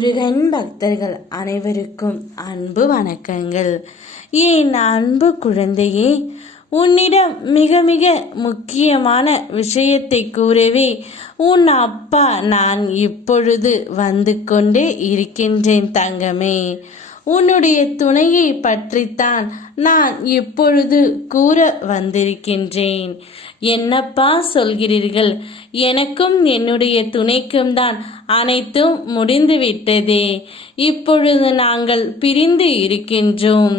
முருகன் பக்தர்கள் அனைவருக்கும் அன்பு வணக்கங்கள். என் அன்பு குழந்தையே, உன்னிடம் மிக மிக முக்கியமான விஷயத்தை கூறவே உன் அப்பா நான் இப்பொழுது வந்து கொண்டே இருக்கின்றேன் தங்கமே. உன்னுடைய துணையை பற்றித்தான் நான் இப்பொழுது கூற வந்திருக்கின்றேன். என்னப்பா சொல்கிறீர்கள்? எனக்கும் என்னுடைய துணைக்கும் தான் அனைத்தும் முடிந்துவிட்டதே. இப்பொழுது நாங்கள் பிரிந்து இருக்கின்றோம்.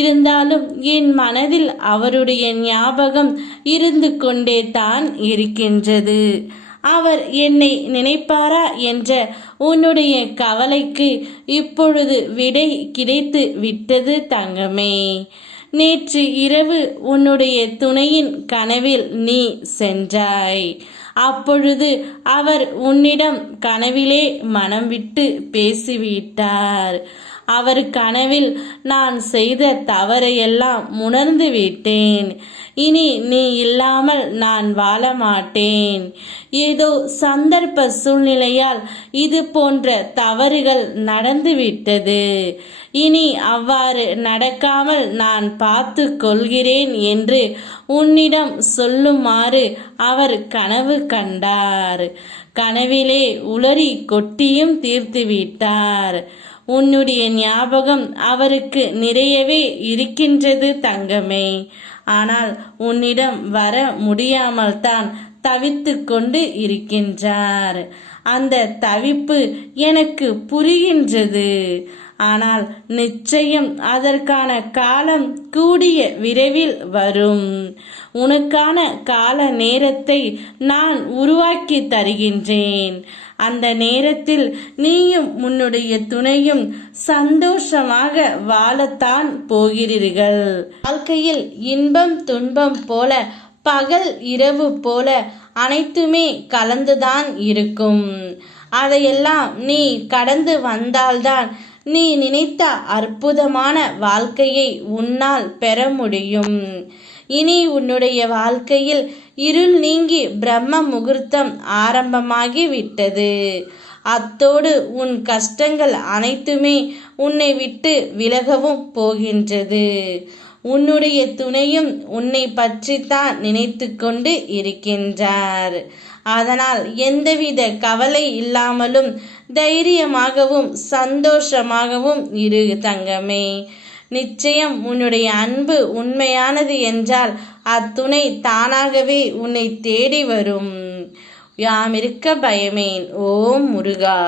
இருந்தாலும் என் மனதில் அவருடைய ஞாபகம் இருந்து கொண்டே தான் இருக்கின்றது. அவர் என்னை நினைப்பாரா என்ற உன்னுடைய கவலைக்கு இப்பொழுது விடை கிடைத்து விட்டது தங்கமே. நேற்று இரவு உன்னுடைய துணையின் கனவில் நீ சென்றாய். அப்பொழுது அவர் உன்னிடம் கனவிலே மனம் விட்டு பேசிவிட்டார். அவர் கனவில் நான் செய்த தவறையெல்லாம் உணர்ந்து விட்டேன். இனி நீ இல்லாமல் நான் வாழ மாட்டேன். ஏதோ சந்தர்ப்ப சூழ்நிலையால் இது போன்ற தவறுகள் நடந்துவிட்டது. இனி அவ்வாறு நடக்காமல் நான் பார்த்து கொள்கிறேன் என்று உன்னிடம் சொல்லுமாறு அவர் கனவு கண்டார். கனவிலே உளறி கொட்டியும் தீர்த்து விட்டார். உன்னுடைய ஞாபகம் அவருக்கு நிறையவே இருக்கின்றது தங்கமே. ஆனால் உன்னிடம் வர முடியாமல் தான் தவித்து கொண்டு இருக்கின்றார். அந்த தவிப்பு எனக்கு புரிகின்றது. ஆனால் நிச்சயம் அதற்கான காலம் கூடிய விரைவில் வரும். உனக்கான கால நேரத்தை நான் உருவாக்கி தருகின்றேன். அந்த நேரத்தில் நீயும் உன்னுடைய துணையும் சந்தோஷமாக வாழத்தான் போகிறீர்கள். வாழ்க்கையில் இன்பம் துன்பம் போல, பகல் இரவு போல அனைத்துமே கலந்துதான் இருக்கும். அதையெல்லாம் நீ கடந்து வந்தால்தான் நீ நினைத்த அற்புதமான வாழ்க்கையை உன்னால் பெற முடியும். இனி உன்னுடைய வாழ்க்கையில் இருள் நீங்கி பிரம்ம முகூர்த்தம் ஆரம்பமாகி விட்டது. அத்தோடு உன் கஷ்டங்கள் அனைத்துமே உன்னை விட்டு விலகவும் போகின்றது. உன்னுடைய துணையும் உன்னை பற்றித்தான் நினைத்து கொண்டு இருக்கின்றார். அதனால் எந்தவித கவலை இல்லாமலும் தைரியமாகவும் சந்தோஷமாகவும் இரு தங்கமே. நிச்சயம் உன்னுடைய அன்பு உண்மையானது என்றால் அத்துணை தானாகவே உன்னை தேடி வரும். யாம் இருக்க பயமேன். ஓம் முருகா.